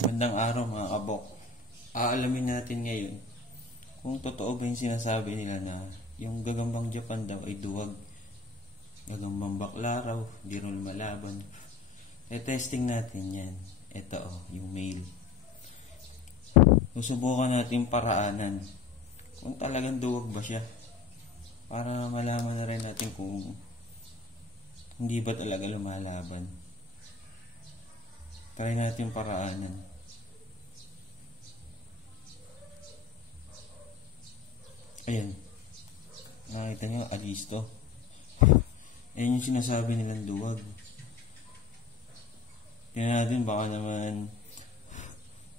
Magandang araw mga kabok. Aalamin natin ngayon kung totoo ba yung sinasabi nila na yung gagambang Japan daw ay duwag. Gagambang bakla raw, di rin malaban. Testing natin yan. Ito yung mail. Susubukan natin paraanan kung talagang duwag ba siya. Para malaman na rin natin kung hindi ba talaga lumalaban. Try natin paraanan. Ayan. Nakita nyo, alisto. Ayan yung sinasabi nilang duwag. Tingnan natin, baka naman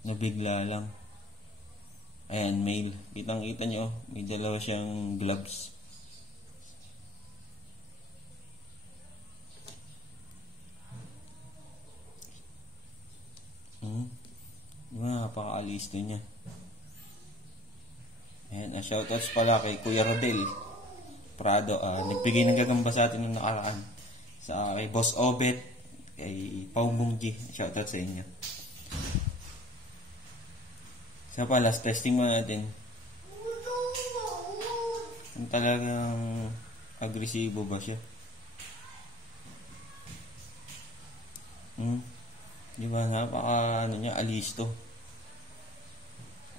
nabigla lang. Ayan, mail. Kitang-kita nyo, may dalawa siyang gloves. Napaka-alisto niya. Ayan, shoutouts pala kay Kuya Rodel Prado. Nagbigay ng gagamba sa atin nung nakaraan. Sa kay Boss Obet, kay Paumbong G. Shoutout sa inyo. Sa pala, testing mo natin. Kung talagang agresibo ba siya. Diba, napaka alisto.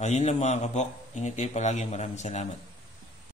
Ayun lang mga kabok. Ingat kayo palagi. Maraming salamat.